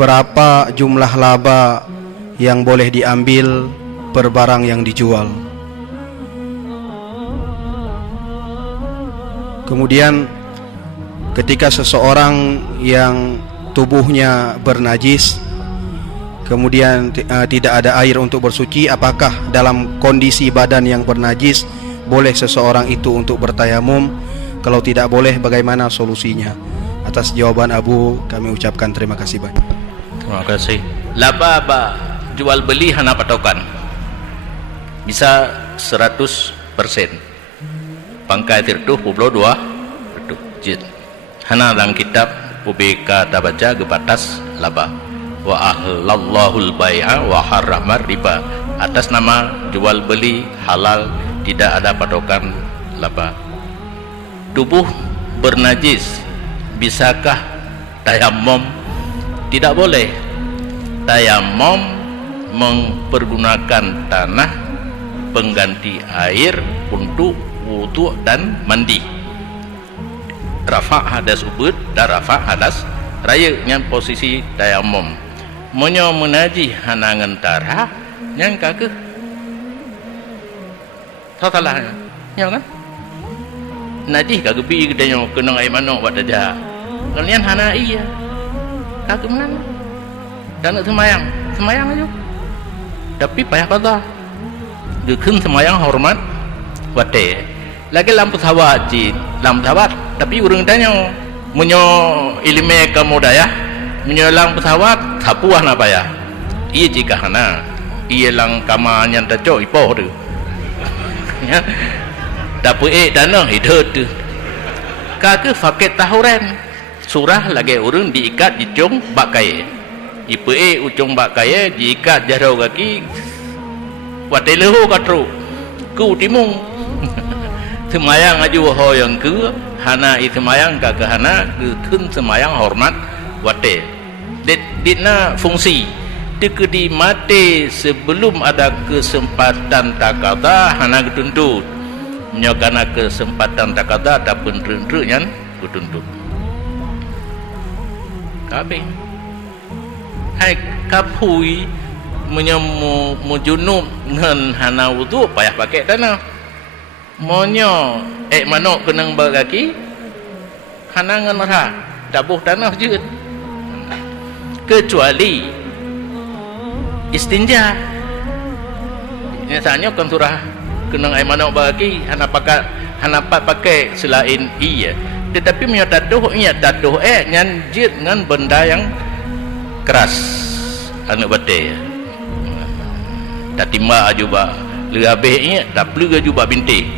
berapa jumlah laba yang boleh diambil per barang yang dijual. Kemudian ketika seseorang yang tubuhnya bernajis, kemudian tidak ada air untuk bersuci, apakah dalam kondisi badan yang bernajis boleh seseorang itu untuk bertayamum? Kalau tidak boleh, bagaimana solusinya? Atas jawaban Abu, kami ucapkan terima kasih banyak. Terima kasih. Laba jual beli hana patokan, bisa 100%. Pangkai tirtuh 22 jid. Hana dalam kitab UBK tabaca gebatas laba. Wa ahlallahul bai'a wa harramar riba. Atas nama jual beli halal, tidak ada patokan laba. Tubuh bernajis, bisakah tayammum? Tidak boleh. Tayammum mempergunakan tanah pengganti air untuk wudu dan mandi. Rafa' hadas ubud dan rafa' hadas raya yang posisi tayammum. Menyo menaji hanangan tarah yang kagak salahnya, ya kan? Najih kagak bi kedanya kena air manok buat aja. Kalian hana iya. Kagak mana? Dan nak semayang aja. Tapi payah kata. Dukun semayang hormat wate. Lagi lampu sawat cik, lampu sawat. Tapi orang tanya, menyo ilmu kamu daya, menyo lampu sawat, sapuah napa ya? Iya jika hana, iya lang kama yang tercok ipoh tu. Ya, tapi dana hidup tu. Kagak pakai tahuran, surah lagi orang diikat di ujung bakai. Ipe ujung bakai diikat jarau kaki, wate leho katru, ku timung. Semayang aju ho yang ke hana itu semayang kagak hana kun semayang hormat wate. Ditna fungsi di mati sebelum ada kesempatan takada hana ketuntut. Menyokana kesempatan takada ada penrenre yang ketuntut. Kabe. Hai kapui menyemu mujunub ngan hana wudu payah pakai tanah. Monyo manok kenang berkaki hanangan marah dabuh tanah je, kecuali istinja. Biasanya kan surah kenang manok berkaki hana pakai selain iya, tetapi menyo daduh nyan jid ngan benda yang keras anu bate tatimba ajuba lebih tak perlu juga bintik.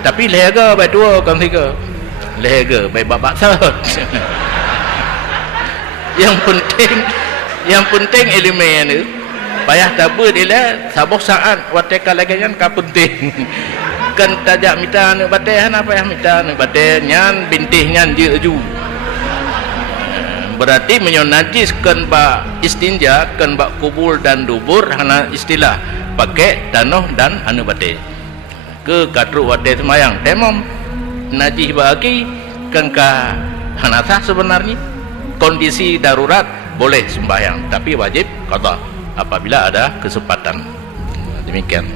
Tapi lega baik dua kan tiga, lega baik babak sahut. yang penting ilmu ni payah tabut ila sabuk saat wateka lagi yang ka penting. Kan tajak mita ni bate hana payah mita ni bate nyan bintih nyan je ju. Berarti menyo najis kan ba istinja kan ba kubul dan dubur hana istilah pakai danoh dan anu bate. Ke katru wate semayang temom najih bagi kan ka hanasah sebenarnya kondisi darurat boleh sembahyang, tapi wajib qada apabila ada kesempatan. Demikian.